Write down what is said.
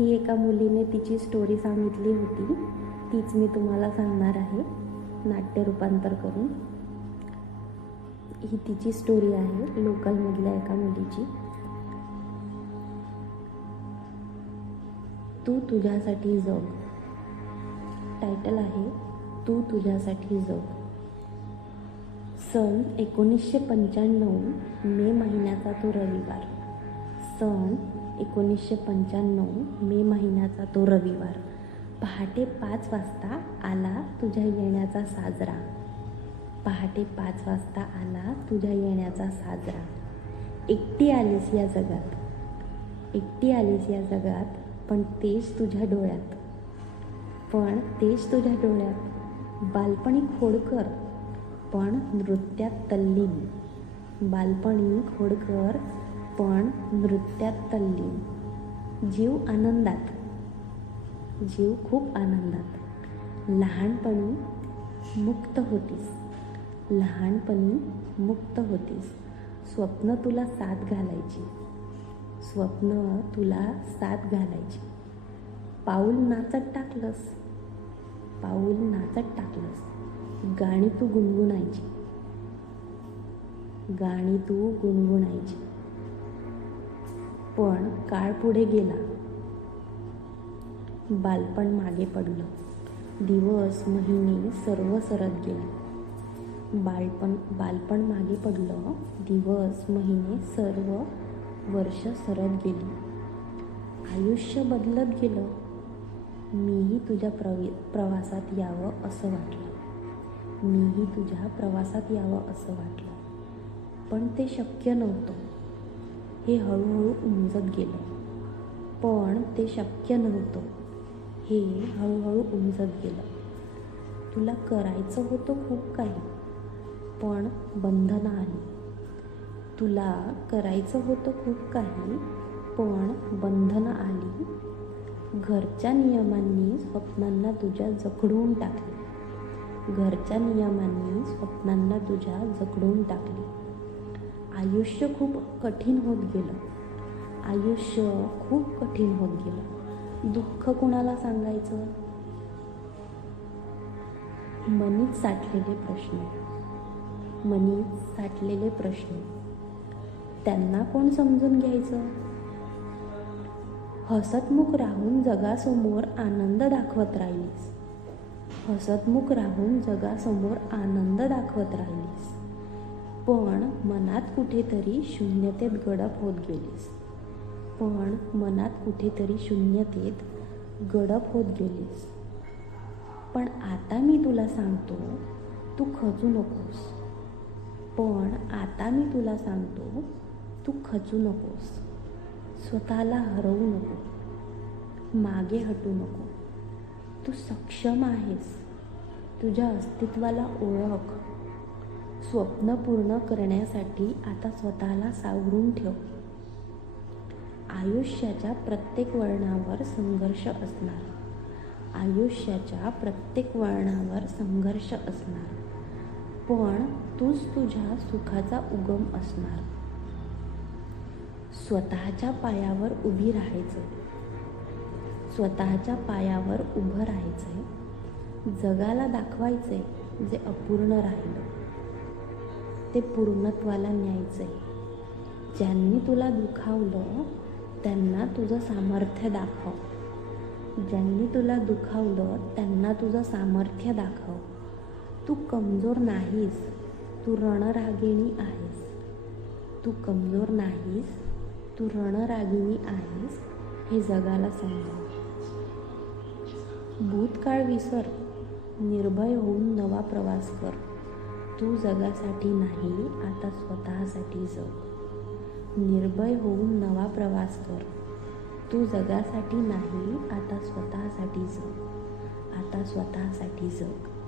ही एका मुलीने तिची स्टोरी सांगितली होती. तीच मी तुम्हाला सांगणार आहे. नाट्य रूपांतर करून. ही तिची स्टोरी आहे लोकलमधल्या एका मुलीची. तू तुझ्यासाठी जग. टायटल आहे तू तुझ्यासाठी जग. सन एकोणीसशे पंच्याण्णव मे महिन्याचा तो रविवार. सन एकोणीसशे पंच्याण्णव मे महिन्याचा तो रविवार. पहाटे पाच वाजता आला तुझ्या येण्याचा साजरा. पहाटे पाच वाजता आला तुझ्या येण्याचा साजरा. एकटी आलीस या जगात. एकटी आलीस या जगात पण तेच तुझ्या डोळ्यात. पण तेच तुझ्या डोळ्यात. बालपणी खोडकर पण नृत्यात तल्लीन. बालपणी खोडकर पण नृत्यात तल्लीन. जीव आनंदात. जीव खूप आनंदात. लहानपणी मुक्त होतीस. लहानपणी मुक्त होतीस. स्वप्न तुला साथ घालायची. स्वप्न तुला साथ घालायची. पाऊल नाचत टाकलंस. पाऊल नाचत टाकलंस. गाणी तू गुणगुणायची. गाणी तू गुणगुणायची. पण काळ पुढे गेला. बालपण मागे पडलं. दिवस महिने सर्व सरत गेले. बालपण बालपण मागे पडलं. दिवस महिने सर्व वर्ष सरत गेली. आयुष्य बदलत गेलं. मीही तुझ्या प्रवि प्रवासात यावं असं वाटलं. मीही तुझ्या प्रवासात यावं असं वाटलं. पण ते शक्य नव्हतं. हे हळूहळू उमजत गेलं. पण ते शक्य नव्हतं. हे हळूहळू उमजत गेलं. तुला करायचं होतं खूप काही पण बंधनं आली. तुला करायचं होतं खूप काही पण बंधनं आली. घरच्या नियमांनी स्वप्नांना तुझ्या जखडून टाकले. घरच्या नियमांनी स्वप्नांना तुझ्या जखडून टाकले. आयुष्य खूप कठीण होत गेलं. आयुष्य खूप कठीण होत गेलं. दुःख कुणाला सांगायचं? मनीत साठलेले प्रश्न. मनीत साठलेले प्रश्न. त्यांना कोण समजून घ्यायचं? हसतमुख राहून जगासमोर आनंद दाखवत राहिलीस. हसतमुख राहून जगासमोर आनंद दाखवत राहिलीस. पण मनात कुठेतरी शून्यतेत गडप होत गेलीस. पण मनात कुठेतरी शून्यतेत गडप होत गेलीस. पण आता मी तुला सांगतो तू खचू नकोस. पण आता मी तुला सांगतो तू खचू नकोस. स्वतःला हरवू नको. मागे हटू नको. तू सक्षम आहेस. तुझ्या अस्तित्वाला ओळख. स्वप्न पूर्ण करण्यासाठी आता स्वतःला सावरून ठेव. आयुष्याच्या प्रत्येक वळणावर संघर्ष असणार. आयुष्याच्या प्रत्येक वळणावर संघर्ष असणार. पण तूच तुझ्या सुखाचा उगम असणार. स्वतःच्या पायावर उभी राहायचं. स्वतःच्या पायावर उभं राहायचंय. जगाला दाखवायचंय जे अपूर्ण राहिलं. ते पूर्णत्वाला न्यायचं आहे ज्यांनी तुला दुखावलं त्यांना तुझं सामर्थ्य दाखव. ज्यांनी तुला दुखावलं त्यांना तुझं सामर्थ्य दाखव. तू कमजोर नाहीस तू रणरागिणी आहेस. तू कमजोर नाहीस तू रणरागिणी आहेस हे जगाला समजा भूतकाळ विसर निर्भय होऊन नवा प्रवास कर. तू जगासाठी नाही आता स्वतःसाठी जग. निर्भय होऊन नवा प्रवास कर. तू जगासाठी नाही आता स्वतःसाठी जग. आता स्वतःसाठी जग.